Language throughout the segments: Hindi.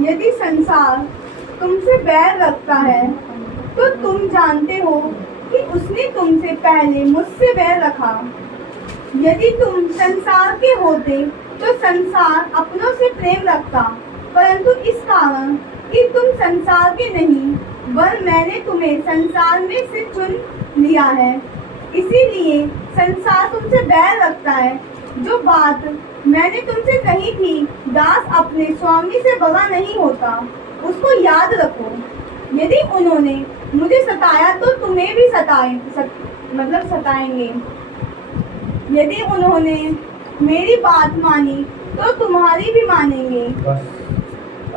यदि संसार तुमसे बैर रखता है तो तुम जानते हो कि उसने तुमसे पहले मुझसे बैर रखा। यदि तुम संसार के होते तो संसार अपनों से प्रेम रखता, परंतु इस कारण कि तुम संसार के नहीं, वरन मैंने तुम्हें संसार में से चुन लिया है, इसीलिए संसार तुमसे बैर रखता है। जो बात मैंने तुमसे कही थी, दास अपने स्वामी से बड़ा नहीं होता, उसको याद रखो। यदि उन्होंने मुझे सताया तो तुम्हें भी सताएंगे। यदि उन्होंने मेरी बात मानी तो तुम्हारी भी मानेंगे। बस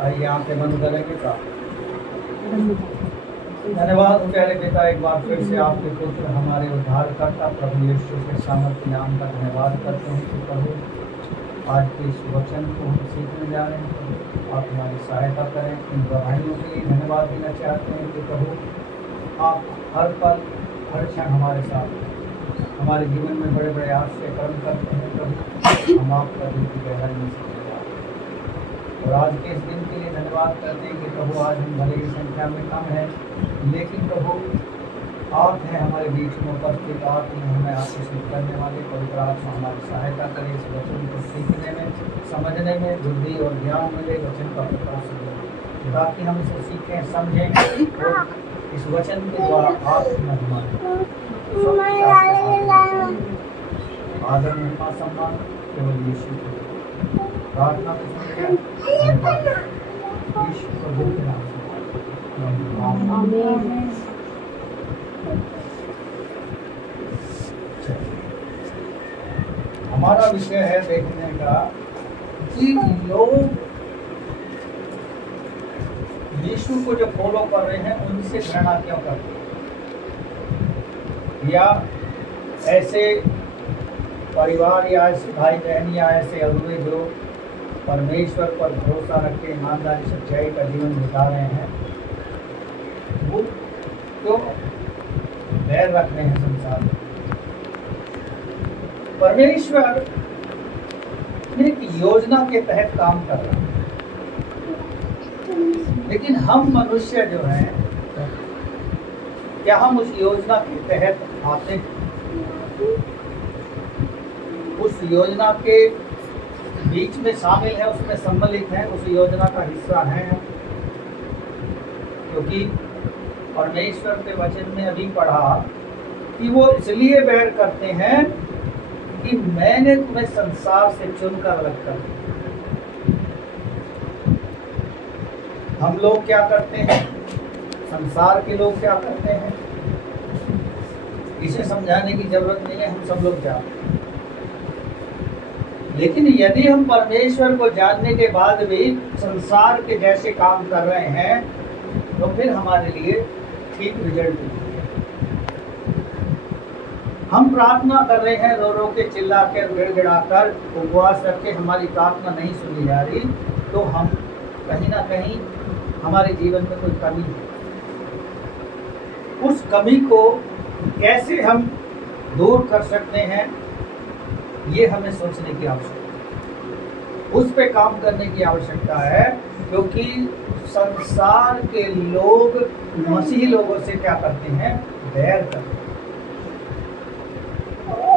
आइए आंखें बंद करेंगे का। धन्यवाद प्यारे पिता, एक बार फिर से आपके पुत्र हमारे उद्धारकर्ता प्रभु यीशु के सामर्थ्य नाम का धन्यवाद करते हैं कि प्रभु आज के इस वचन को हम सीखने जा रहे हैं। आप हमारी सहायता करें। इन गवाहियों के लिए धन्यवाद देना चाहते हैं कि प्रभु आप हर पल हर क्षण हमारे साथ हमारे जीवन में बड़े बड़े आश्चर्य कर्म करते हैं। प्रभु हम आपका दिल की गहराई में समझ जाते हैं। और आज के इस दिन के लिए धन्यवाद करते हैं कि प्रभु आज हम भले ही संख्या में कम है, लेकिन प्रभु आप हैं हमारे बीच में उपस्थित। आप ही हमें आशीषित करने वाले। पवित्र आत्मा हमारी सहायता करें इस वचन को सीखने में, समझने में बुद्धि और ज्ञान मिले, वचन का प्रकाश मिले, ताकि हम इसे सीखें, समझें और इस वचन के द्वारा आपकी महिमा आदर महिमा सम्मान केवल यीशु को। प्रार्थना को सुनिए यीशु प्रभु के नाम से आमीन। हमारा विषय है देखने का कि लोग यीशु को जो फॉलो कर रहे हैं उनसे घृणा क्यों करते हैं, या ऐसे परिवार या ऐसे भाई बहन या ऐसे अगुवे जो परमेश्वर पर भरोसा रख के ईमानदारी सच्चाई का जीवन बिता रहे हैं, वो क्यों बैर रख रहे हैं संसार में। परमेश्वर एक योजना के तहत काम कर रहा है, लेकिन हम मनुष्य जो हैं, क्या हम उस योजना के तहत आते हैं? उस योजना के बीच में शामिल है, उसमें सम्मिलित हैं, उस योजना का हिस्सा हैं? क्योंकि परमेश्वर के वचन में अभी पढ़ा कि वो इसलिए बैर करते हैं कि मैंने तुम्हें संसार से चुनकर अलग कर दिया। हम लोग क्या करते हैं, संसार के लोग क्या करते हैं, इसे समझाने की जरूरत नहीं है, हम सब लोग जानते हैं। लेकिन यदि हम परमेश्वर को जानने के बाद भी संसार के जैसे काम कर रहे हैं, तो फिर हमारे लिए ठीक रिजल्ट नहीं है। हम प्रार्थना कर रहे हैं, रो रो के चिल्ला कर गिड़गिड़ा कर उपवास करके हमारी प्रार्थना नहीं सुनी जा रही, तो हम कहीं ना कहीं हमारे जीवन में कोई कमी है। उस कमी को कैसे हम दूर कर सकते हैं, ये हमें सोचने की आवश्यकता है, उस पे काम करने की आवश्यकता है। क्योंकि संसार के लोग मसीही लोगों से क्या करते हैं, बैर करते हैं।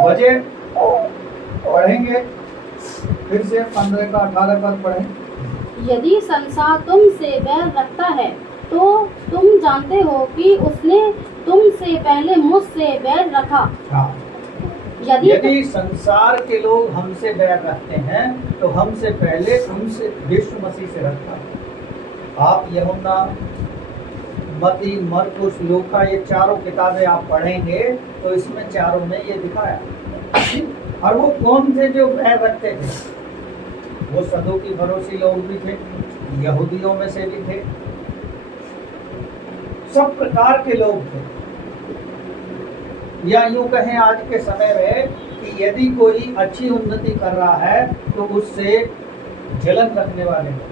वजह पढ़ेंगे फिर से 15 का 18 पद पढ़ें। यदि संसार तुमसे बैर रखता है तो तुम जानते हो कि उसने तुमसे पहले मुझसे बैर रखा। हाँ। यदि संसार के लोग हमसे बैर रखते हैं तो हमसे पहले उनसे यीशु मसीह से रखा। आप यूहन्ना, मत्ती, मरकुस, लूका, ये चारों किताबें आप पढ़ेंगे तो इसमें चारों में ये दिखाया। और वो कौन थे जो बैर रखते थे? वो सदूकी भरोसी लोग भी थे, यहूदियों में से भी थे, सब प्रकार के लोग थे। या यूं कहें आज के समय में कि यदि कोई अच्छी उन्नति कर रहा है तो उससे जलन रखने वाले लोग।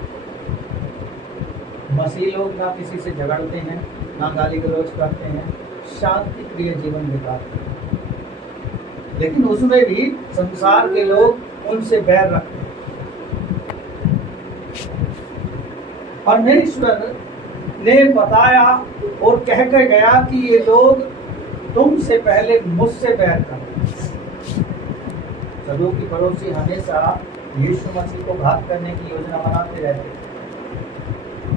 मसीह लोग ना किसी से झगड़ते हैं, ना गाली गलौज करते हैं, शांति प्रिय जीवन बिताते हैं। लेकिन उसमें भी संसार के लोग उनसे बैर रखते हैं। परमेश्वर ने बताया और कह के गया कि ये लोग तुमसे पहले मुझसे बैर कर। सदूकी पड़ोसी हमेशा यीशु मसीह को घात करने की योजना बनाते रहते।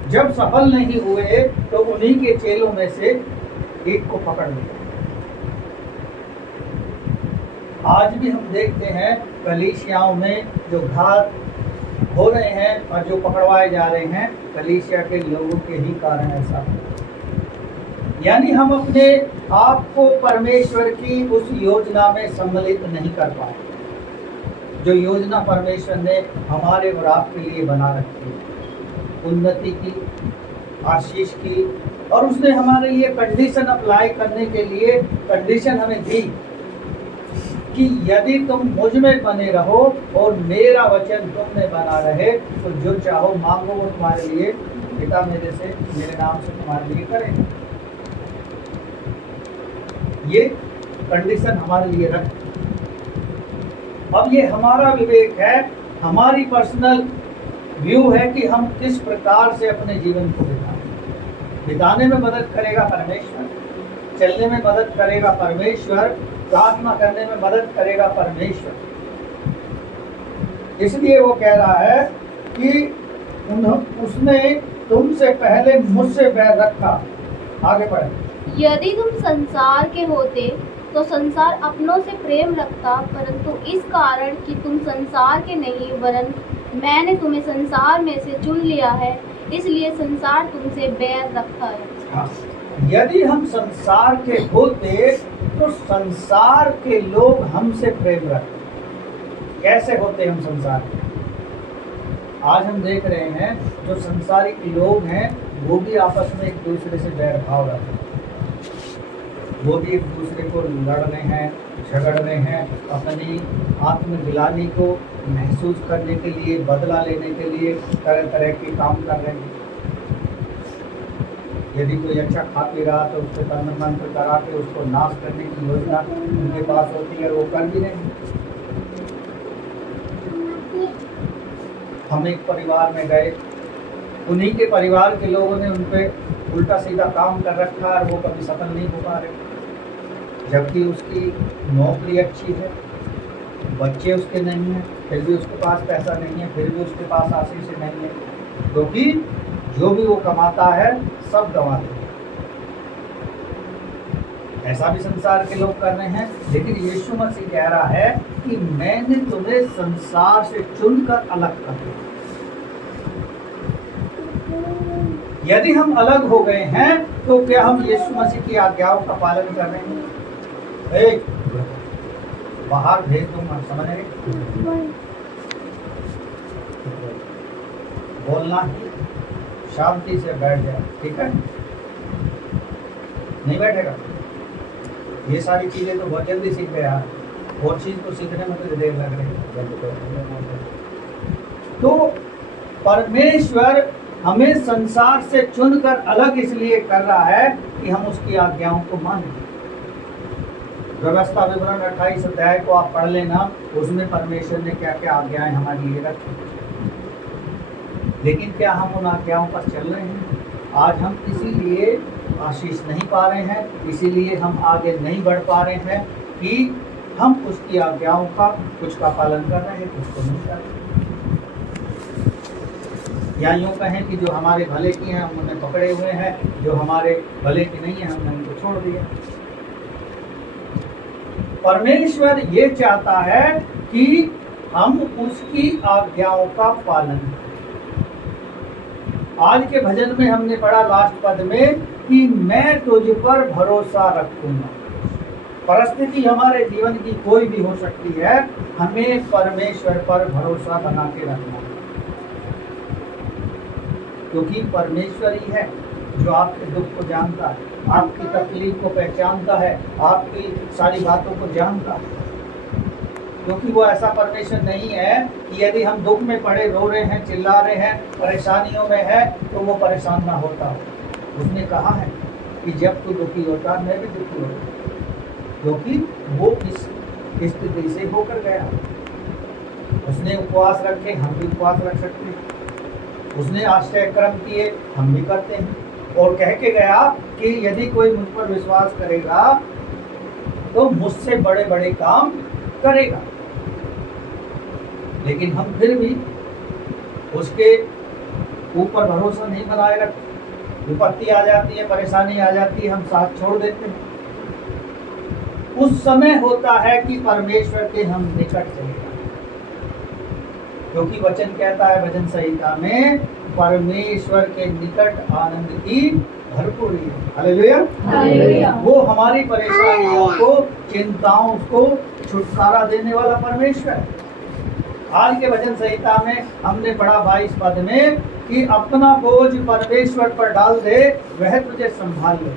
जब सफल नहीं हुए तो उन्हीं के चेलों में से एक को पकड़ लिया। आज भी हम देखते हैं कलीसियाओं में जो घात हो रहे हैं और जो पकड़वाए जा रहे हैं, कलीसिया के लोगों के ही कारण ऐसा है। यानी हम अपने आप को परमेश्वर की उस योजना में सम्मिलित नहीं कर पाए जो योजना परमेश्वर ने हमारे और आपके लिए बना रखी है, उन्नति की, आशीष की। और उसने हमारे लिए कंडीशन अप्लाई करने के लिए कंडीशन हमें दी कि यदि तुम मुझ में बने रहो और मेरा वचन तुम में बना रहे तो जो चाहो मांगो वो तुम्हारे लिए पिता मेरे नाम से तुम्हारे लिए करें। ये कंडीशन हमारे लिए रख। अब ये हमारा विवेक है, हमारी पर्सनल व्यू है कि हम किस प्रकार से अपने जीवन को बिताने में मदद करेगा परमेश्वर, चलने में मदद करेगा परमेश्वर, प्रार्थना करने में मदद करेगा परमेश्वर। इसलिए वो कह रहा है कि उसने तुमसे पहले मुझसे बैर रखा। आगे बढ़े। यदि तुम संसार के होते तो संसार अपनों से प्रेम रखता, परंतु इस कारण कि तुम संसार के नहीं वरन मैंने तुम्हें संसार में से चुन लिया है, इसलिए संसार तुमसे बैर रखता है। हाँ। यदि हम संसार के होते तो संसार के लोग हमसे प्रेम रखते। कैसे होते हम संसार के? आज हम देख रहे हैं जो संसारिक लोग हैं वो भी आपस में एक दूसरे से बैर भाव रखते हैं, वो भी एक दूसरे को लड़ रहे हैं, झगड़ रहे हैं, अपनी आत्मग्लानि को महसूस करने के लिए, बदला लेने के लिए तरह तरह के काम कर रहे हैं। यदि कोई अच्छा खा पी रहा तो उसके तंत्र मंत्र करा के उसको नाश करने की योजना उनके पास होती है, वो कर भी रहे हैं। हम एक परिवार में गए, उन्हीं के परिवार के लोगों ने उन पे उल्टा सीधा काम कर रखा और वो कभी सफल नहीं हो पा रहे, जबकि उसकी नौकरी अच्छी है, बच्चे उसके नहीं हैं, फिर भी उसके पास पैसा नहीं है, फिर भी उसके पास आशीष नहीं है, क्योंकि जो भी वो कमाता है सब गंवाते हैं। ऐसा भी संसार के लोग कर रहे हैं। लेकिन यीशु मसीह कह रहा है कि मैंने तुम्हें संसार से चुनकर अलग कर दिया। यदि हम अलग हो गए हैं तो क्या हम यीशु मसीह की आज्ञाओं का पालन कर रहे हैं? बाहर भेज दूंगा, समझ रहे? बोलना ही शांति से बैठ जाए, ठीक है? नहीं बैठेगा? ये सारी चीजें तो बहुत जल्दी सीख गया, और चीज को सीखने में तो देर लग रही है। तो परमेश्वर हमें संसार से चुनकर अलग इसलिए कर रहा है कि हम उसकी आज्ञाओं को मानें। व्यवस्था विवरण 28 अध्याय को आप पढ़ लेना, उसमें परमेश्वर ने क्या क्या आज्ञाएं हमारे लिए रखी। लेकिन क्या हम उन आज्ञाओं पर चल रहे हैं? आज हम इसीलिए आशीष नहीं पा रहे हैं, इसीलिए हम आगे नहीं बढ़ पा रहे हैं कि हम उसकी आज्ञाओं का कुछ का पालन कर रहे हैं, कुछ को नहीं कर रहे। या यूँ कहें कि जो हमारे भले की हैं हम उन्हें पकड़े हुए हैं, जो हमारे भले की नहीं है हमने उनको छोड़ दिया। परमेश्वर ये चाहता है कि हम उसकी आज्ञाओं का पालन करें। आज के भजन में हमने पढ़ा लास्ट पद में कि मैं तुझ पर भरोसा रखूंगा। परिस्थिति हमारे जीवन की कोई भी हो सकती है, हमें परमेश्वर पर भरोसा बना के रखना है, क्योंकि परमेश्वर ही है जो आपके दुख को जानता है, आपकी तकलीफ को पहचानता है, आपकी सारी बातों को जानता है। क्योंकि वो ऐसा परमेश्वर नहीं है कि यदि हम दुख में पड़े, रो रहे हैं, चिल्ला रहे हैं, परेशानियों में है तो वो परेशान ना होता हो। उसने कहा है कि जब तू दुखी होता मैं भी दुखी होता, क्योंकि वो इस स्थिति से होकर गया। उसने उपवास रखे, हम भी उपवास रख सकते हैं। उसने आश्चर्य कर्म किए, हम भी करते हैं। और कह के गया कि यदि कोई मुझ पर विश्वास करेगा तो मुझसे बड़े बड़े काम करेगा। लेकिन हम फिर भी उसके ऊपर भरोसा नहीं बनाए रखते। विपत्ति आ जाती है, परेशानी आ जाती है, हम साथ छोड़ देते हैं। उस समय होता है कि परमेश्वर के हम निकट चले जाते हैं, क्योंकि वचन कहता है भजन संहिता में, परमेश्वर के निकट आनंद की भरपूरी है। हालेलुया। हालेलुया। वो हमारी परेशानियों को, चिंताओं को छुटकारा देने वाला परमेश्वर है। आज के भजन संहिता में हमने पढ़ा 22 पद में कि अपना बोझ परमेश्वर पर डाल दे, वह तुझे संभाल ले।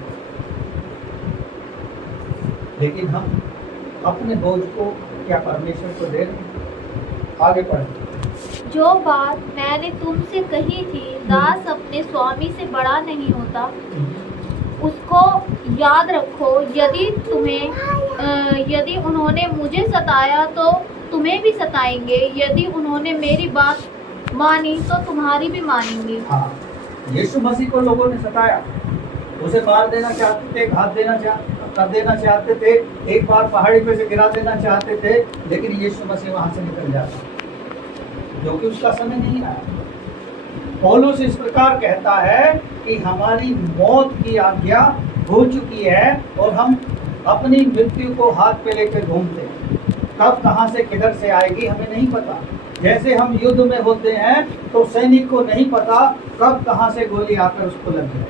लेकिन हम अपने बोझ को क्या परमेश्वर को दे रहे हैं? आगे पढ़ें। जो बात मैंने तुमसे कही थी, दास अपने स्वामी से बड़ा नहीं होता, उसको याद रखो। यदि उन्होंने मुझे सताया तो तुम्हें भी सताएंगे, यदि उन्होंने मेरी बात मानी तो तुम्हारी भी मानेंगे। हाँ, यीशु मसीह को लोगों ने सताया, उसे मार देना चाहते थे, घात कर देना चाहते थे, एक बार पहाड़ी पे से गिरा देना चाहते थे, लेकिन यीशु मसीह वहां से निकल जाता, क्योंकि उसका समय नहीं आया। पौलुस इस प्रकार कहता है कि हमारी मौत की आज्ञा हो चुकी है और हम अपनी मृत्यु को हाथ पे लेकर घूमते हैं। कब कहां से किधर से आएगी हमें नहीं पता। जैसे हम युद्ध में होते हैं तो सैनिक को नहीं पता कब कहां से गोली आकर उसको लग जाए,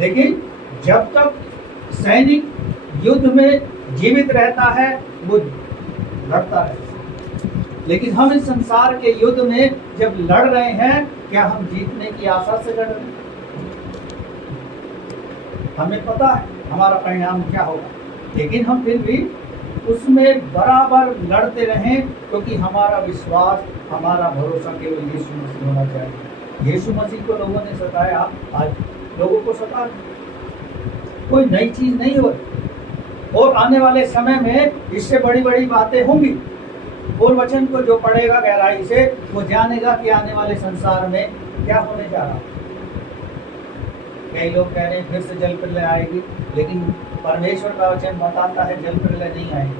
लेकिन जब तक सैनिक युद्ध में जीवित रहता है वो लड़ता रहता है। लेकिन हम इस संसार के युद्ध में जब लड़ रहे हैं, क्या हम जीतने की आशा से लड़ रहे हैं? हमें पता है हमारा परिणाम क्या होगा, लेकिन हम फिर भी उसमें बराबर लड़ते रहें, क्योंकि हमारा विश्वास, हमारा भरोसा केवल यीशु मसीह होना चाहिए। यीशु मसीह को लोगों ने सताया, आज लोगों को सता, कोई नई चीज नहीं हो रही। और आने वाले समय में इससे बड़ी बड़ी बातें होंगी। और वचन को जो पढ़ेगा गहराई से, वो जानेगा कि आने वाले संसार में क्या होने जा रहा है। कई लोग कह रहे हैं फिर से जल प्रलय आएगी, लेकिन परमेश्वर का वचन बताता है जल प्रलय नहीं आएगी।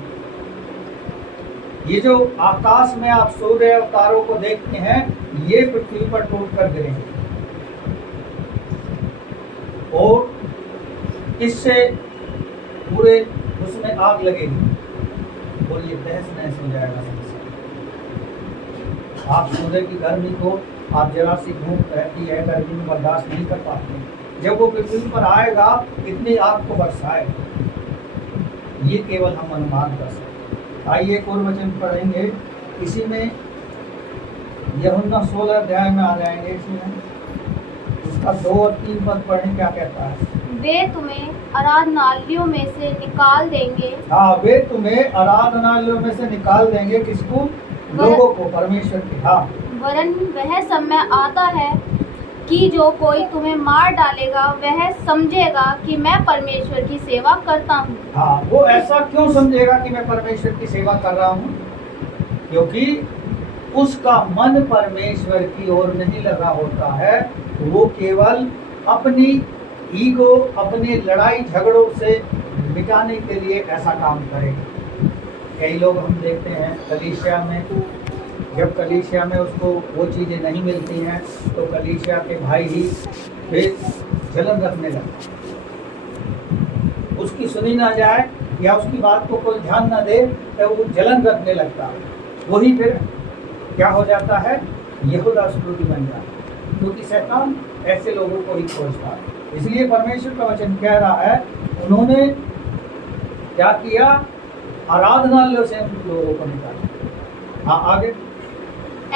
ये जो आकाश में आप सूर्य और तारों को देखते हैं, ये पृथ्वी पर टूट कर गिरेंगे और इससे पूरे उसमें आग लगेगी और ये तहस नहस हो जाएगा। आप सूर्य की गर्मी को, आप जरा सी धूप रहती है, गर्मी में बर्दाश्त नहीं कर पाते, जब वो पृथ्वी पर आएगा कितनी आग को बरसाएगा, ये केवल हम अनुमान कर सकते। आइए एक और वचन पढ़ेंगे, इसी में यूहन्ना 16 अध्याय में आ जाएंगे। इसमें उसका 2 और 3 पद पढ़ें, क्या कहता है? वे तुम्हें आराधनालयों में से निकाल देंगे। हाँ, वे तुम्हें आराधनालयों में से निकाल देंगे। किसको? लोगों को, परमेश्वर के। हाँ, वरन वह समय आता है कि जो कोई तुम्हें मार डालेगा वह समझेगा कि मैं परमेश्वर की सेवा करता हूँ। हाँ, वो ऐसा क्यों समझेगा कि मैं परमेश्वर की सेवा कर रहा हूँ? क्योंकि उसका मन परमेश्वर की ओर नहीं लगा होता है। वो केवल अपनी ईगो, अपने लड़ाई झगड़ों से मिटाने के लिए ऐसा काम करेगा। कई लोग हम देखते हैं कलीसिया में, जब कलीसिया में उसको वो चीज़ें नहीं मिलती हैं तो कलीसिया के भाई ही फिर जलन रखने लगते, उसकी सुनी ना जाए या उसकी बात को कोई ध्यान ना दे तो वो जलन रखने लगता है। वही फिर क्या हो जाता है? यहूदा स्कूटी बन जाता है, क्योंकि शैतान ऐसे लोगों को ही खोजता है। इसलिए परमेश्वर का वचन कह रहा है, उन्होंने क्या किया? आराधनालयों से हम लोगों को निकाला। हाँ, आगे।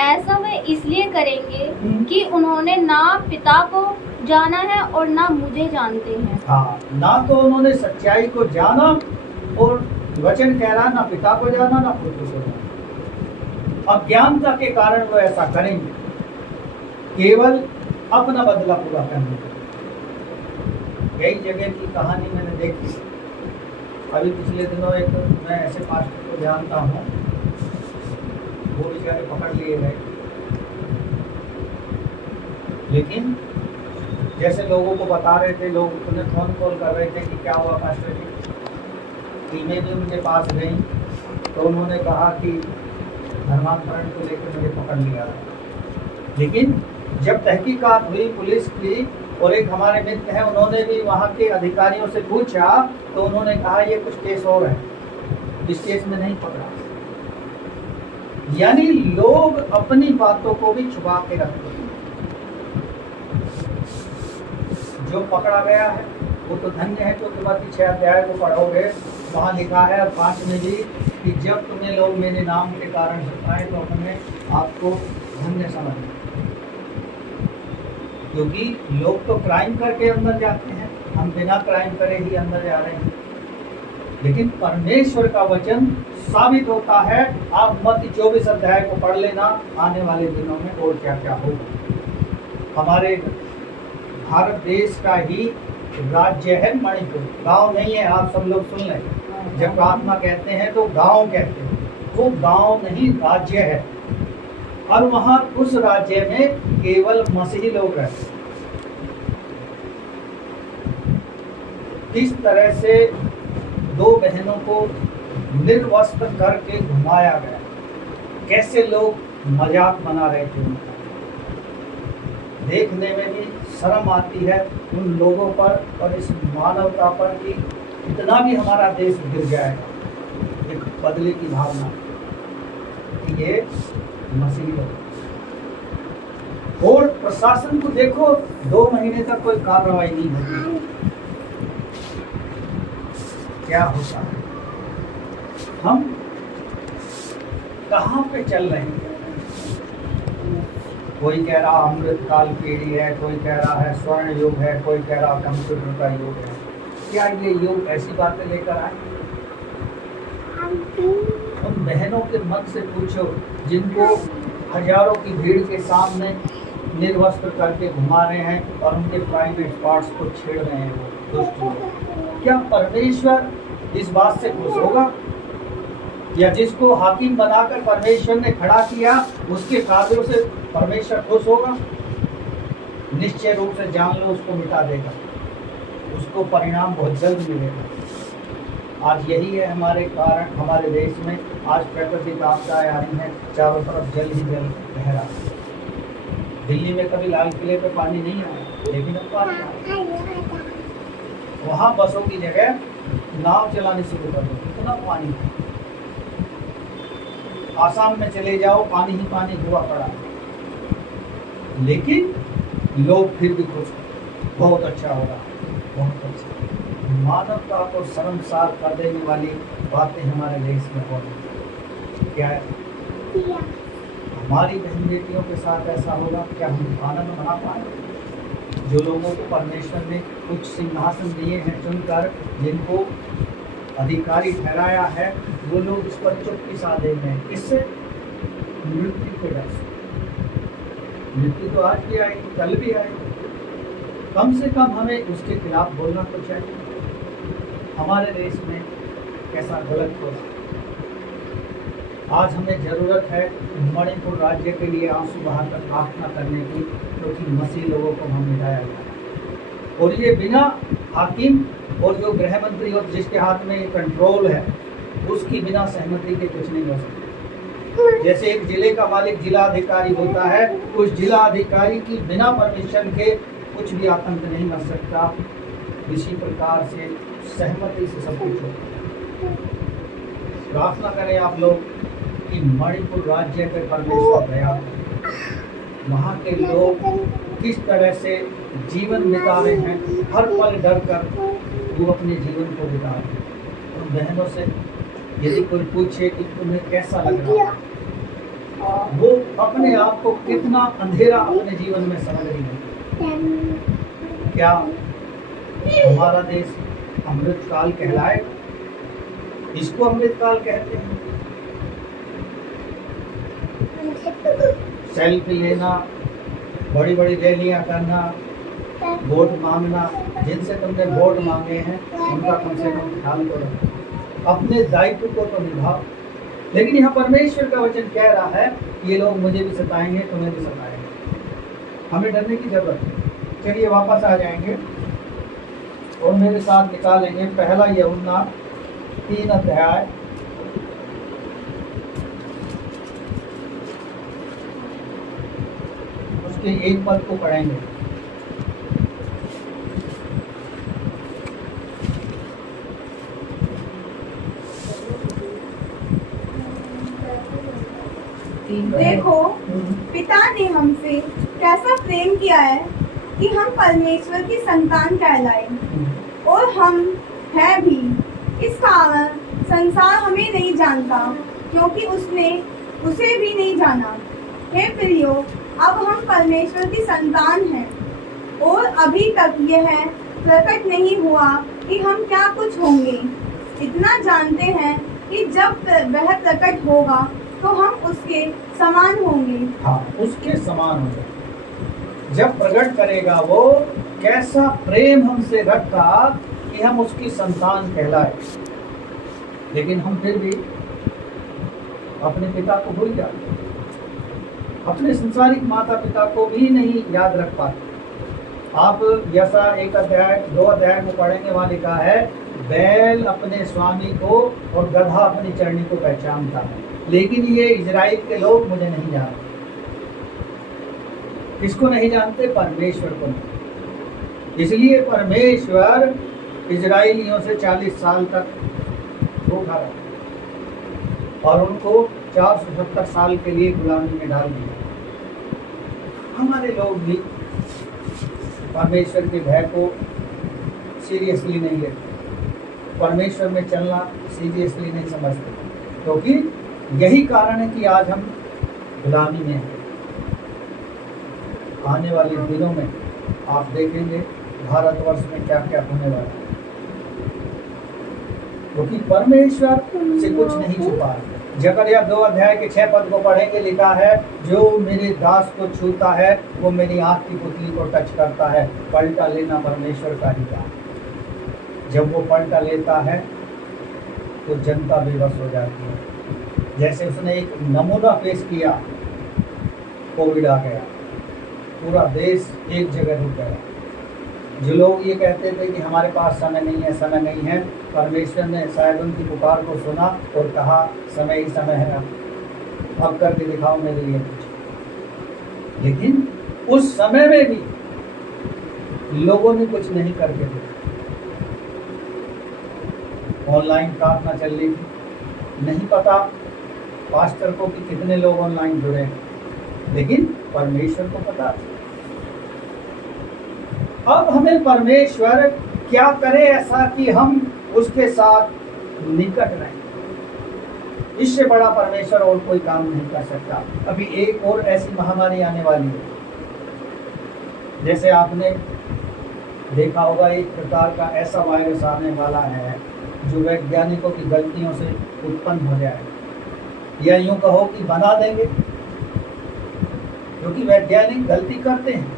ऐसा वे इसलिए करेंगे कि उन्होंने ना पिता को जाना है और ना मुझे जानते हैं। हाँ, ना तो उन्होंने सच्चाई को जाना, और वचन कह रहा है ना पिता को जाना ना पुत्र को जाना। अज्ञानता के कारण वो ऐसा करेंगे, केवल अपना बदला पूरा करने के। कई जगह की कहानी मैंने देखी। अभी पिछले दिनों एक मैं ऐसे पास्टर को जानता हूँ, वो बेचारे पकड़ लिए गए लेकिन जैसे लोगों को बता रहे थे, लोग उन्हें फ़ोन कॉल कर रहे थे कि क्या हुआ पास्टर जी, टीमें भी उनके पास गई तो उन्होंने कहा कि धर्मांतरण को लेकर मुझे पकड़ लिया। लेकिन जब तहकीकात हुई पुलिस की, और एक हमारे मित्र हैं उन्होंने भी वहाँ के अधिकारियों से पूछा तो उन्होंने कहा ये कुछ केस और है, इस केस में नहीं पकड़ा। यानी लोग अपनी बातों को भी छुपा के रखते हैं। जो पकड़ा गया है वो तो धन्य है। तो तुम्हारी 6 अध्याय को पढ़ोगे, वहाँ लिखा है 5 में भी कि जब तुम्हें लोग मेरे नाम के कारण सताएं तो अपने आपको धन्य समझना, क्योंकि लोग तो क्राइम करके अंदर जाते हैं, हम बिना क्राइम करे ही अंदर जा रहे हैं। लेकिन परमेश्वर का वचन साबित होता है। आप मत्ती 24 अध्याय को पढ़ लेना, आने वाले दिनों में और क्या क्या होगा। हमारे भारत देश का ही राज्य है मणिपुर, गांव नहीं है। आप सब लोग सुन लें, जब प्रार्थना कहते हैं तो गांव कहते हैं, वो गांव नहीं राज्य है। और वहां उस राज्य में केवल मसीही लोग रहते हैं। इस तरह से 2 बहनों को निर्वस्त्र करके घुमाया गया। कैसे लोग मजाक बना रहे थे उनका, देखने में भी शर्म आती है उन लोगों पर और इस मानवता पर कि इतना भी हमारा देश गिर जाएगा। एक बदले की भावना कि ये मसीही लोग। और प्रशासन को देखो, 2 महीने तक कोई कार्रवाई नहीं होती। क्या होता है? हम कहाँ पे चल रहे हैं? कोई कह रहा अमृतकाल पीढ़ी है, कोई कह रहा है स्वर्ण युग है, कोई कह रहा कंप्यूटर का युग है। क्या ये युग ऐसी बातें लेकर आए? उन बहनों के मन से पूछो जिनको हजारों की भीड़ के सामने निर्वस्त्र करके घुमा रहे हैं और उनके प्राइवेट पार्ट्स को छेड़ रहे हैं वो दुष्ट लोग। क्या परमेश्वर इस बात से खुश होगा? या जिसको हाकिम बनाकर परमेश्वर ने खड़ा किया उसके कार्यों से परमेश्वर खुश होगा? निश्चय रूप से जान लो, उसको मिटा देगा, उसको परिणाम बहुत जल्द मिलेगा। आज यही है हमारे कारण, हमारे देश में आज प्राकृतिक आपदाएं आ रही हैं, चारों तरफ जल ही जल बह रहा है। दिल्ली में कभी लाल किले पे पानी नहीं आया, लेकिन अब पानी आया। वहाँ बसों की जगह नाव चलाने शुरू कर दो, इतना पानी है। आसाम में चले जाओ, पानी ही पानी हुआ पड़ा, लेकिन लोग फिर भी खुश, बहुत अच्छा हो रहा, बहुत अच्छा। मानवता को शर्मसार कर देने वाली बातें हमारे देश में हो रही। क्या है? हमारी बहन बेटियों के साथ ऐसा होगा? क्या हम आनंद मना पाएंगे? जो लोगों को परमेश्वर ने कुछ सिंहासन दिए हैं चुनकर, जिनको अधिकारी ठहराया है, वो लोग इस पर चुप्पी साधे हैं। किससे? मृत्यु के डर से। मृत्यु तो आज भी आएगी, कल भी आएगी। कम से कम हमें उसके खिलाफ बोलना तो चाहिए। हमारे देश में कैसा गलत हो रहा है। आज हमें ज़रूरत है मणिपुर राज्य के लिए आंसू बहाकर प्रार्थना करने की, क्योंकि मसीह लोगों को वहाँ मिटाया गया। और ये बिना हाकिम और जो गृह मंत्री और जिसके हाथ में कंट्रोल है, उसकी बिना सहमति के कुछ नहीं हो सकता। जैसे एक जिले का मालिक जिला अधिकारी होता है, उस जिला अधिकारी की बिना परमिशन के कुछ भी आतंक नहीं कर सकता। इसी प्रकार से सहमति से सब कुछ होता है। प्रार्थना करें आप लोग कि मणिपुर राज्य पे परमेश्वर दया, वहाँ के लोग किस तरह से जीवन बिता रहे हैं, हर पल डर कर वो अपने जीवन को बिता रहे हैं। उन बहनों से यदि कोई पूछे कि तुम्हें कैसा लग रहा है, वो अपने आप को कितना अंधेरा अपने जीवन में समझ रही है। क्या हमारा देश अमृतकाल कहलाएगा? इसको अमृतकाल कहते हैं। सेल्फी लेना, बड़ी बड़ी रैलियां करना, वोट मांगना, जिनसे तुमने वोट मांगे हैं उनका कम से कम ख्याल करो, अपने दायित्व को तो निभाओ। लेकिन यहाँ परमेश्वर का वचन कह रहा है ये लोग मुझे भी सताएंगे, तुम्हें भी सताएंगे। हमें डरने की जरूरत है। चलिए वापस आ जाएंगे और मेरे साथ निकालेंगे पहला यूहन्ना 3 अध्याय उसके 1 पद को पढ़ेंगे। देखो, पिता ने हमसे कैसा प्रेम किया है कि हम परमेश्वर की संतान कहलाए, और हम हैं भी। इस कारण संसार हमें नहीं जानता, क्योंकि उसने उसे भी नहीं जाना। हे प्रियो, अब हम परमेश्वर की संतान हैं, और अभी तक यह प्रकट नहीं हुआ कि हम क्या कुछ होंगे। इतना जानते हैं कि जब वह प्रकट होगा तो हम उसके समान होंगे। हाँ, उसके समान होंगे। जब प्रकट करेगा वो कैसा प्रेम हमसे रखा कि हम उसकी संतान कहलाए। लेकिन हम फिर भी अपने पिता को भूल जाते, अपने संसारिक माता पिता को भी नहीं याद रख पाते। आप यशा 1 अध्याय 2 अध्याय को पढ़ेंगे, वहां लिखा है बैल अपने स्वामी को और गधा अपनी चरनी को पहचानता है, लेकिन ये इजराइल के लोग मुझे नहीं जानते। किसको नहीं जानते? परमेश्वर को नहीं। इसलिए परमेश्वर इजराइलियों से 40 साल तक धोखा रहा और उनको 470 साल के लिए गुलामी में डाल दिया। हमारे लोग भी परमेश्वर के भय को सीरियसली नहीं लेते, परमेश्वर में चलना सीरियसली नहीं समझते, क्योंकि यही कारण है कि आज हम गुलामी में हैं। आने वाले दिनों में आप देखेंगे भारतवर्ष में क्या क्या होने वाला है, क्योंकि परमेश्वर से कुछ नहीं छुपा है। जकरिया 2 अध्याय के 6 पद को पढ़ेंगे, लिखा है जो मेरे दास को छूता है वो मेरी आँख की पुतली को टच करता है। पलटा लेना परमेश्वर का ही काम। जब वो पलटा लेता है तो जनता बेबस हो जाती है। जैसे उसने एक नमूना पेश किया, कोविड आ गया, पूरा देश एक जगह रुक गया। जो लोग ये कहते थे कि हमारे पास समय नहीं है, समय नहीं है, परमेश्वर ने शायद उनकी पुकार को सुना और कहा समय ही समय है, अब करके दिखाओ मेरे लिए कुछ। लेकिन उस समय में भी लोगों ने कुछ नहीं करके देखा। ऑनलाइन प्रार्थना चल रही थी, नहीं पता पास्टर को कि कितने लोग ऑनलाइन जुड़े हैं, लेकिन परमेश्वर को पता था। अब हमें परमेश्वर क्या करे ऐसा कि हम उसके साथ निकट रहें। इससे बड़ा परमेश्वर और कोई काम नहीं कर सकता। अभी एक और ऐसी महामारी आने वाली है, जैसे आपने देखा होगा एक प्रकार का ऐसा वायरस आने वाला है जो वैज्ञानिकों की गलतियों से उत्पन्न हो जाए, या यूं कहो कि बना देंगे, क्योंकि वैज्ञानिक गलती करते हैं।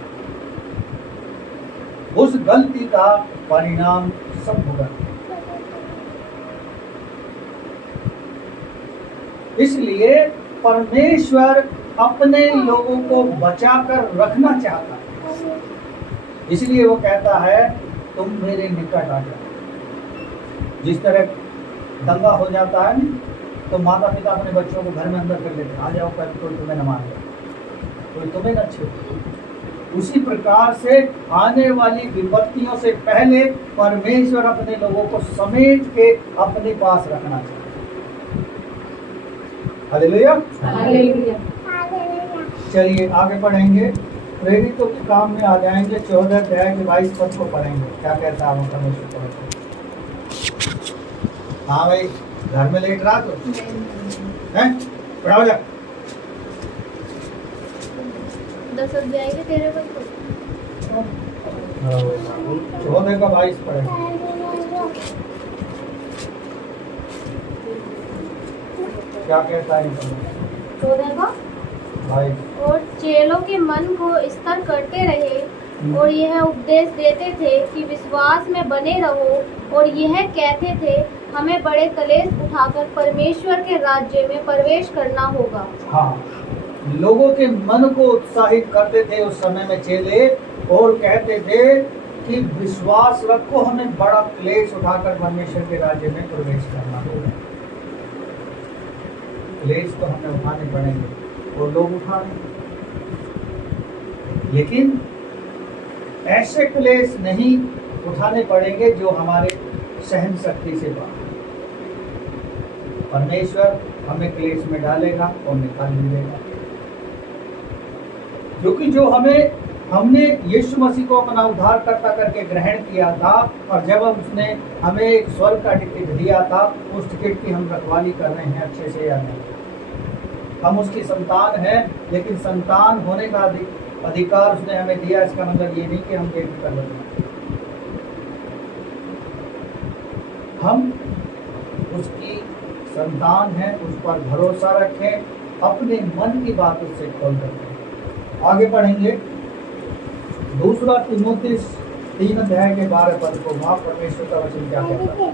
उस गलती का परिणाम सब होगा। इसलिए परमेश्वर अपने लोगों को बचाकर रखना चाहता है, इसलिए वो कहता है तुम मेरे निकट आ जाओ। जिस तरह दंगा हो जाता है तो माता पिता अपने बच्चों को घर में अंदर कर लेते हैं, आ जाओ पर कोई तुम्हें न मारे, कोई तुम्हें न छेड़े। उसी प्रकार से आने वाली विपत्तियों से पहले परमेश्वर अपने लोगों को समेट के अपने पास रखना चाहता है। हालेलुया। चलिए आगे पढ़ेंगे, प्रेरितों के काम में आ जाएंगे। 14 अध्याय के 22 पद को पढ़ेंगे। क्या कहता है परमेश्वर को? हाँ भाई, घर में लेट रहा तो हैं, पढ़ाओ जा। 10 अध्याय के 13 पद को 14 का 22 पढ़ेंगे। क्या कहता है 14 का? भाई? और चेलों के मन को स्थिर करते रहे और यह उपदेश देते थे कि विश्वास में बने रहो, और यह कहते थे हमें बड़े कलेश उठाकर परमेश्वर के राज्य में प्रवेश करना होगा। हाँ, लोगों के मन को उत्साहित करते थे उस समय में चेले, और कहते थे कि विश्वास रखो, हमें बड़ा क्लेश उठाकर परमेश्वर के राज्य में प्रवेश करना होगा। क्लेश तो हमें उठाने पड़ेंगे और लोग उठा रहे हैं, लेकिन ऐसे क्लेश नहीं उठाने पड़ेंगे जो हमारे सहन शक्ति से बाहर। परमेश्वर हमें क्लेश में डालेगा और निकाल भी देगा, क्योंकि जो हमने यीशु मसीह को अपना उद्धारकर्ता करके ग्रहण किया था, और जब उसने हमें एक स्वर्ग का टिकट दिया था, उस टिकट की हम रखवाली कर रहे हैं अच्छे से या नहीं। हम उसकी संतान हैं, लेकिन संतान होने का अधिकार उसने हमें दिया। इसका मतलब ये नहीं कि हम बेटी कर रहे हैं। हम उसकी संतान हैं, उस पर भरोसा रखें, अपने मन की बात उससे खोल कर। आगे पढ़ेंगे 2 तीमुथियुस 3 अध्याय के 12 पद को। वहाँ परमेश्वर का वचन क्या कहता है?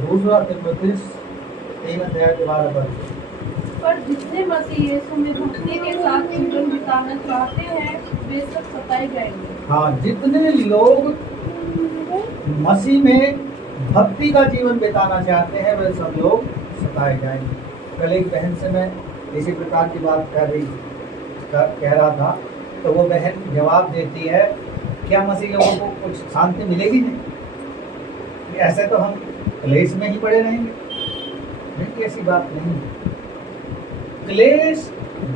2 तीमुथियुस 3 अध्याय के 12 पद। पर जितने मसीह यीशु में भक्ति के साथ जीवन बिताना चाहते हैं वे सब सताए जाएंगे। हाँ, जितने लोग मसीह में भक्ति का जीवन बिताना चाहते हैं वे सब लोग सताए जाएंगे। कल एक बहन से मैं इसी प्रकार की बात कह रहा था, तो वो बहन जवाब देती है, क्या मसीह लोगों को कुछ शांति मिलेगी? नहीं, ऐसे तो हम क्लेश में ही पड़े रहेंगे। नहीं, ऐसी बात नहीं। क्लेश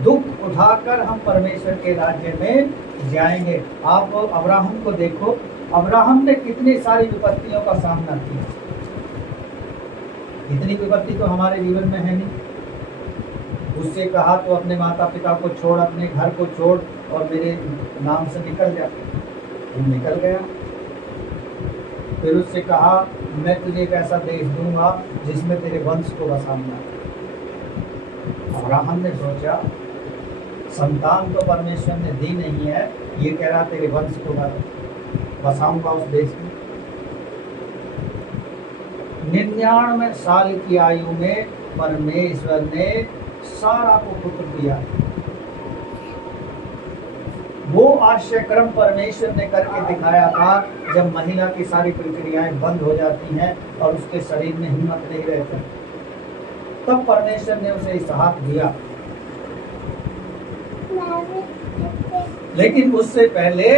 दुख उठाकर हम परमेश्वर के राज्य में जाएंगे। आप अब्राहम को देखो, अब्राहम ने कितनी सारी विपत्तियों का सामना किया। इतनी विपत्ति तो हमारे जीवन में है नहीं। उससे कहा तो अपने माता पिता को छोड़, अपने घर को छोड़ और मेरे नाम से निकल जा। वो निकल गया। फिर उससे कहा मैं तुझे एक ऐसा देश दूंगा जिसमें तेरे वंश को बसाऊंगा। अब्राहम ने सोचा संतान तो परमेश्वर ने दी नहीं है, ये कह रहा तेरे वंश को बसाऊंगा उस देश में। 99 साल की आयु में परमेश्वर ने सारा को पुत्र दिया। वो आश्चर्यक्रम परमेश्वर ने करके दिखाया था जब महिला की सारी प्रक्रियाएं बंद हो जाती हैं और उसके शरीर में हिम्मत नहीं रहती, तब परमेश्वर ने उसे इसहाक दिया। लेकिन उससे पहले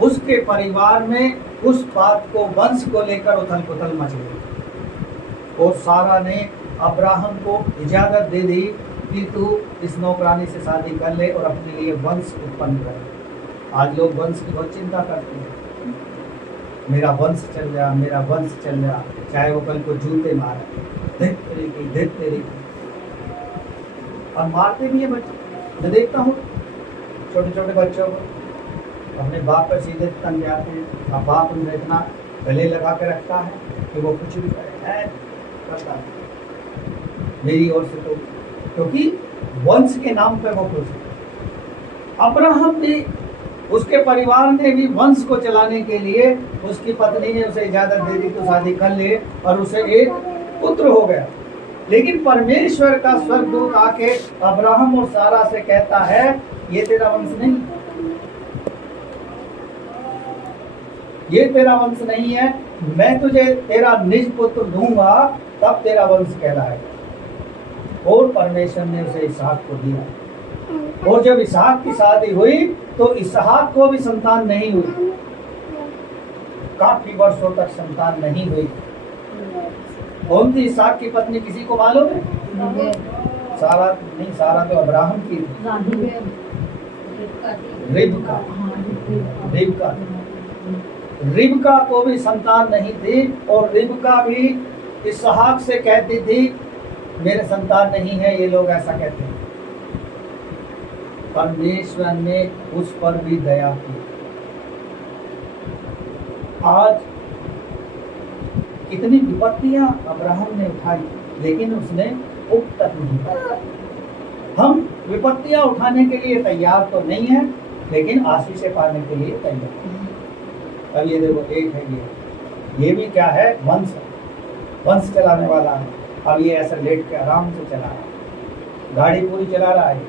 उसके परिवार में उस बात को, वंश को लेकर उथल पुथल मच गई और सारा ने अब्राहम को इजाजत दे दी कि तू इस नौकरानी से शादी कर ले और अपने लिए वंश उत्पन्न कर। आज लोग वंश की बहुत चिंता करते हैं, मेरा वंश चल गया, मेरा वंश चल गया, चाहे वो कल को जूते मारे, देख तेरी और मारते भी है बच्चे। मैं देखता हूँ छोटे छोटे बच्चों को अपने बाप पर सीधे तंग जाते हैं। अब बाप उन्हें इतना गले लगा के रखता है कि वो कुछ भी करे करता है मेरी ओर से, तो क्योंकि वंश के नाम पे वो खुश है। अब्राहम ने, उसके परिवार ने भी वंश को चलाने के लिए उसकी पत्नी ने उसे इजाजत दे दी तो शादी कर ले और उसे एक पुत्र हो गया। लेकिन परमेश्वर का स्वर्गदूत आके अब्राहम और सारा से कहता है ये तेरा वंश नहीं, ये तेरा वंश नहीं है, मैं तुझे तेरा निज पुत्र दूंगा तब तेरा वंश कहलाएगा। और परमेश्वर ने उसे इसहाक को दिया। और जब इसहाक की शादी हुई तो इसहाक को भी संतान नहीं हुई, काफी वर्षों तक संतान नहीं हुई। कौन थी इसहाक की पत्नी, किसी को मालूम है? सारा नहीं, सारा तो अब्राहम की थी, रिबका। रिबका को भी संतान नहीं थी और रिबका भी इसहाक से कहती थी मेरे संतान नहीं है, ये लोग ऐसा कहते हैं। परमेश्वर ने उस पर भी दया की। आज कितनी विपत्तियां अब्राहम ने उठाई लेकिन उसने उपतक नहीं पाया। हम विपत्तियां उठाने के लिए तैयार तो नहीं है, लेकिन आशीष पाने के लिए तैयार। अब ये देखो एक है ये भी क्या है, वंश चलाने वाला है। अब ये ऐसा लेट के आराम से चला रहा है, गाड़ी पूरी चला रहा है।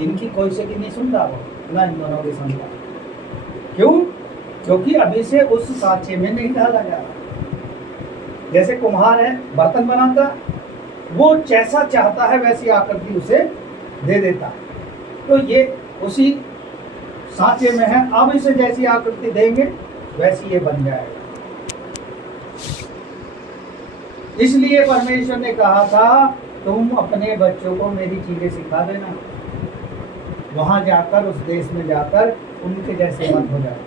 इनकी कोई से की नहीं सुनता वो, ना इन दोनों की सुनता। क्यों? क्योंकि अभी से उस सांचे में नहीं डाला जा रहा। जैसे कुम्हार है, बर्तन बनाता, वो जैसा चाहता है वैसी आकृति उसे दे देता है। तो ये उसी सांचे में है, अब इसे जैसी आकृति देंगे वैसी ये बन जाएगा। इसलिए परमेश्वर ने कहा था तुम अपने बच्चों को मेरी चीजें सिखा देना, वहां जाकर उस देश में जाकर उनके जैसे मत हो जाए।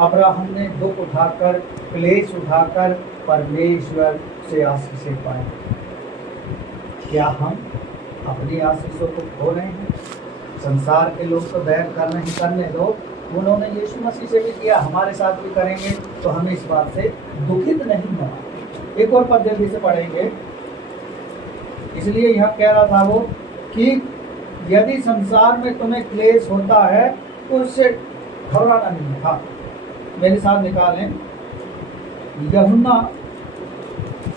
अब्राहम ने दुख उठाकर, क्लेश उठाकर परमेश्वर से आशीषें पाई। क्या हम अपनी आशीषों को खो रहे हैं? संसार के लोग तो बैर करने दो, उन्होंने यीशु मसीह से भी किया, हमारे साथ भी करेंगे, तो हमें इस बात से दुखित नहीं होना। एक और पद जल्दी से पढ़ेंगे। इसलिए यहाँ कह रहा था वो कि यदि संसार में तुम्हें क्लेश होता है तो उससे घबराना नहीं है। हाँ, मेरे साथ निकालें यूहन्ना,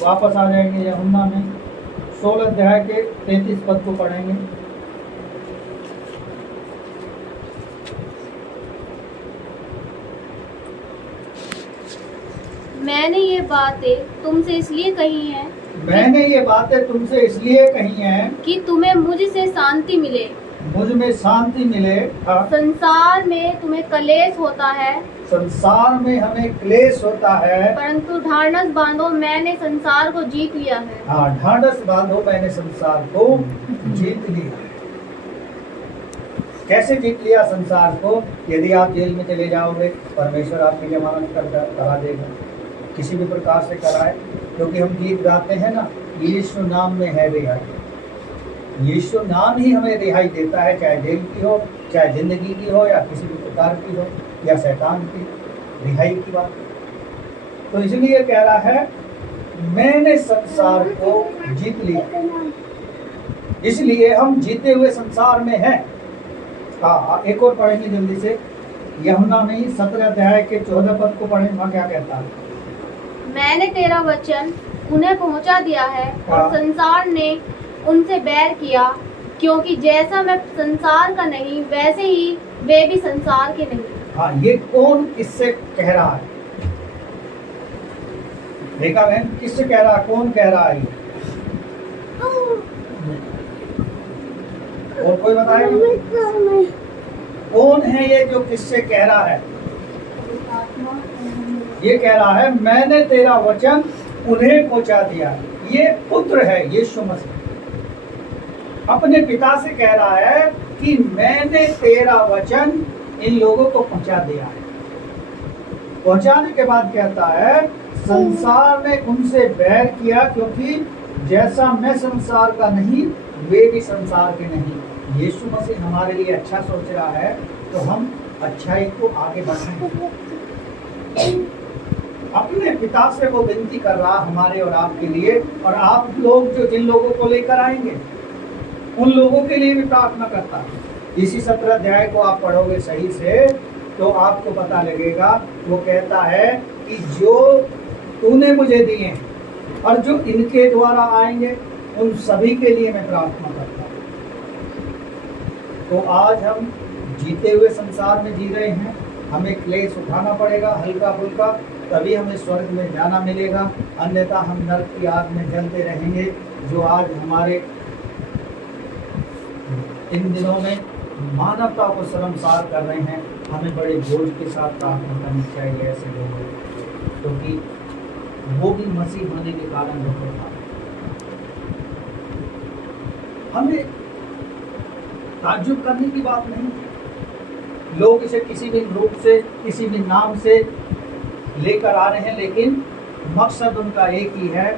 वापस आ जाएंगे यूहन्ना में 16 अध्याय के 33 पद को पढ़ेंगे। मैंने ये बातें तुमसे इसलिए कही हैं कि तुम्हें मुझसे शांति मिले। मुझ में शांति मिले। हाँ। संसार में तुम्हें क्लेश होता है, संसार में हमें क्लेश होता है, परंतु ढाढ़स बांधो, मैंने संसार को जीत लिया है। हाँ, ढाढ़स बांधो, मैंने संसार को जीत लिया। कैसे जीत लिया संसार को? यदि आप जेल में चले जाओगे, परमेश्वर आपकी जमानत करा देगा, किसी भी प्रकार से कराए। क्योंकि हम गीत गाते हैं ना, यीशु नाम में है रिहाई। यीशु नाम ही हमें रिहाई देता है, चाहे जेल की हो, चाहे जिंदगी की हो, या किसी भी प्रकार की हो, या शैतान की रिहाई की बात। तो इसलिए कह रहा है मैंने संसार को जीत लिया, इसलिए हम जीते हुए संसार में हैं। हाँ, एक और पढ़ेंगे जल्दी से, यूहन्ना में ही 17 अध्याय के 14 पद को पढ़ें। वहाँ क्या कहता है? मैंने तेरा वचन उन्हें पहुंचा दिया है और संसार ने उनसे बैर किया, क्योंकि जैसा मैं संसार का नहीं वैसे ही वे भी संसार के नहीं। हाँ, ये कौन किससे कह रहा है? देखा बहन, किससे कह रहा है? कौन कह रहा है? और कोई बताए कौन है ये जो किससे कह रहा है? ये कह रहा है मैंने तेरा वचन उन्हें पहुंचा दिया। ये पुत्र है यीशु मसीह, अपने पिता से कह रहा है कि मैंने तेरा वचन इन लोगों को पहुंचा दिया है। पहुंचाने के बाद कहता है संसार ने उनसे बैर किया, क्योंकि जैसा मैं संसार का नहीं वे भी संसार के नहीं। यीशु मसीह हमारे लिए अच्छा सोच रहा है, तो हम अच्छाई को आगे बढ़ाएं। अपने पिता से वो विनती कर रहा हमारे और आपके लिए, और आप लोग जो जिन लोगों को लेकर आएंगे उन लोगों के लिए भी प्रार्थना करता है। इसी 17 अध्याय को आप पढ़ोगे सही से तो आपको पता लगेगा। वो कहता है कि जो तूने मुझे दिए हैं और जो इनके द्वारा आएंगे उन सभी के लिए मैं प्रार्थना करता हूँ। तो आज हम जीते हुए संसार में जी रहे हैं, हमें क्लेश उठाना पड़ेगा हल्का फुल्का, तभी हमें स्वर्ग में जाना मिलेगा, अन्यथा हम नरक की आग में जलते रहेंगे। जो आज हमारे इन दिनों में मानवता को शर्मसार कर रहे हैं, हमें बड़े बोझ के साथ प्रार्थना करनी चाहिए ऐसे लोगों, क्योंकि वो भी मसीह होने के कारण दुख होता है। हमें ताज्जुब करने की बात नहीं, लोग इसे किसी भी रूप से किसी भी नाम से लेकर आ रहे हैं, लेकिन मकसद उनका एक ही है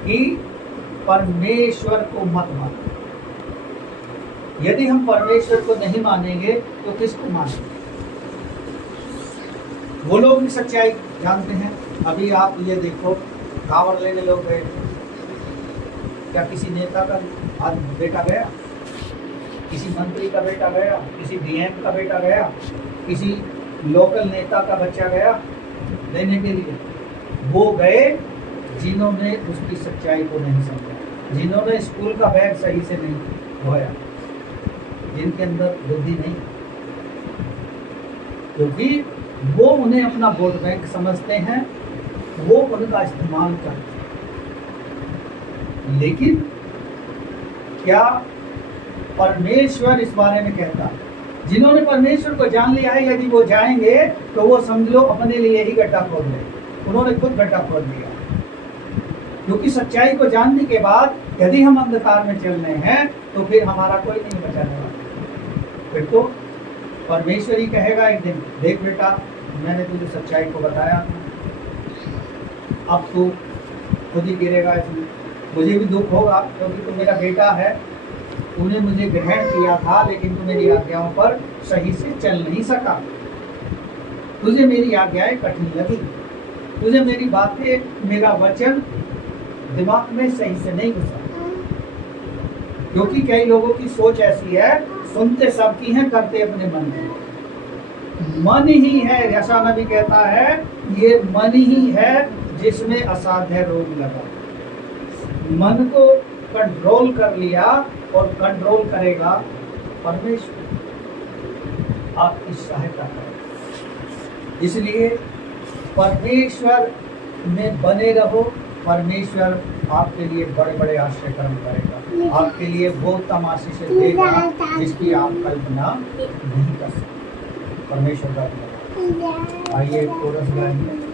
कि परमेश्वर को मत मानो। यदि हम परमेश्वर को नहीं मानेंगे तो किसको मानेंगे? वो लोग भी सच्चाई जानते हैं। अभी आप ये देखो, कांवड़ लेने लोग गए, क्या किसी नेता का आज बेटा गया, किसी मंत्री का बेटा गया, किसी डीएम का बेटा गया, किसी लोकल नेता का बच्चा गया लेने के लिए, वो गए जिन्होंने उसकी सच्चाई को नहीं समझा, जिन्होंने स्कूल का बैग सही से नहीं धोया, जिनके अंदर बुद्धि नहीं, क्योंकि वो उन्हें अपना वोट बैंक समझते हैं, वो उनका इस्तेमाल करते हैं। लेकिन क्या परमेश्वर इस बारे में कहता है? जिन्होंने परमेश्वर को जान लिया है, यदि वो जाएंगे तो वो समझ लो अपने लिए ही गड्ढा खोद ले, उन्होंने खुद गड्ढा खोद लिया। क्योंकि सच्चाई को जानने के बाद यदि हम अंधकार में चल रहे हैं तो फिर हमारा कोई नहीं बचाने वाला। फिर तो परमेश्वर ही कहेगा एक दिन, देख बेटा मैंने तुझे सच्चाई को बताया, अब तू खुद ही गिरेगा इसमें। मुझे भी दुख होगा क्योंकि तू मेरा बेटा है, तूने मुझे ग्रहण किया था लेकिन तू मेरी आज्ञाओं पर सही से चल नहीं सका, तुझे मेरी आज्ञाएं कठिन लगी, तुझे मेरी बातें, मेरा वचन दिमाग में सही से नहीं घुसा। क्योंकि कई लोगों की सोच ऐसी है, सुनते सबकी हैं, करते अपने मन की। मन ही है, यशा नबी कहता है, ये मन ही है जिसमें असाध्य रोग लगा। मन को कंट्रोल कर लिया और कंट्रोल करेगा परमेश्वर, आपकी सहायता करेगा। इसलिए परमेश्वर में बने रहो, परमेश्वर आपके लिए बड़े बड़े आश्चर्य कर्म करेगा, आपके लिए वो तमाशी से देगा जिसकी आप कल्पना नहीं कर सकते। परमेश्वर का आइए कोरस गाएंगे।